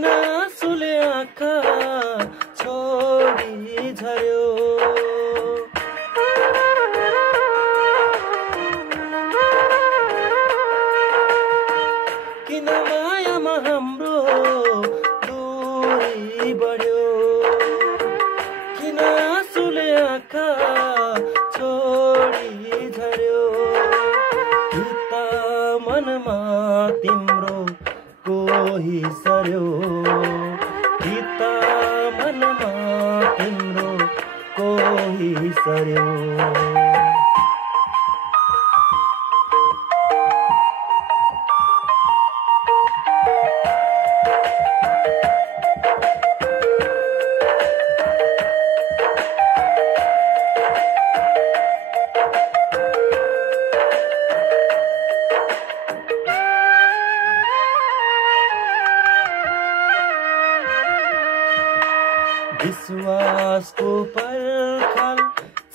किन आँसुले आँखा छोडी झर्यो किन मायामा हाम्रो दूरी बढ्यो किन आँसुले आँखा छोडी झर्यो कि त मनमा तिम्रो कोही सर्यो कि त मनमा तिम्रो कोही सर्यो विश्वासको पर्खाल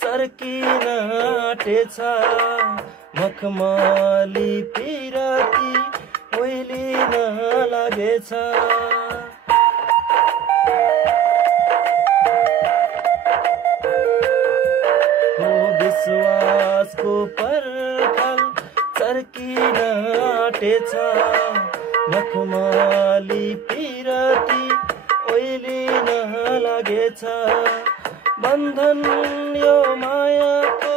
चर्किन आँटेछ मखमली पिरती ओइलिन लागेछ हो विश्वासको पर्खाल चर्किन आँटेछ मखमली पिरती ओइलिन लागेछ बन्धन यो मायाको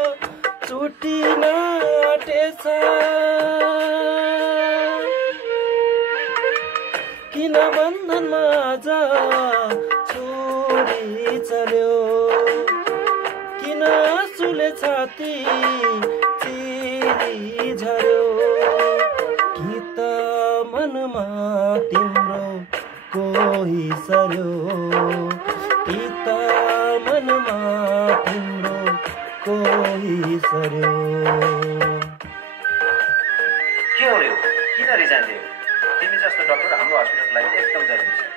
छुटिन आँटेछ किन बन्धनमा आज छोडी चल्यो किन आँसुले छाती चिरी झर्यो कि त मनमा तिम्रो कोही सर्यो कि त मनमा तिम्रो कोही सर्यो के हो यो किन रिजाइन दियो तिमी जस्तो डाक्टर हाम्रो हस्पिटलको लागि एकदम जरुरी छ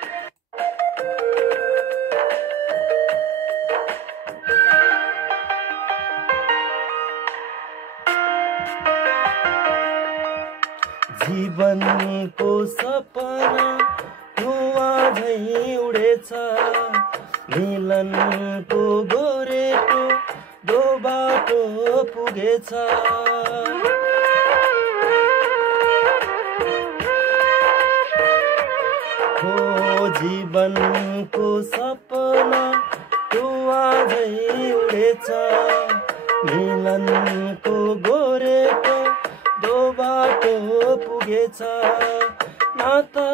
जीवनको सपना धुवा झैं उडेछ मिलनको गोरेटो दो बाटो पुगेछ हो जीवनको सपना धुवा झैं उडेछ मिलनको गोरेटो दो बाटो पुगेछ नाता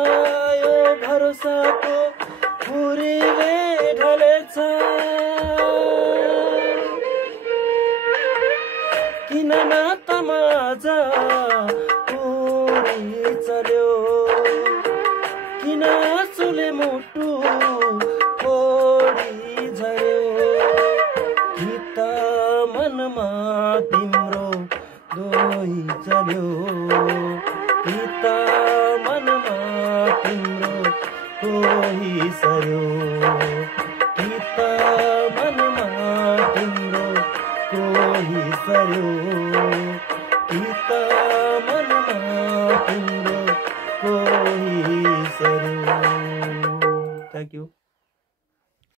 यो भरोसाको पुरीले ढलेछ किन नातामा आज पुरी चल्यो किन आँसुले मुटु फोडी झर्यो कि त मनमा तिम्रो दोही चल्यो कि त मनमा तिम्रो कोही सर्यो कि त मनमा तिम्रो कोही सर्यो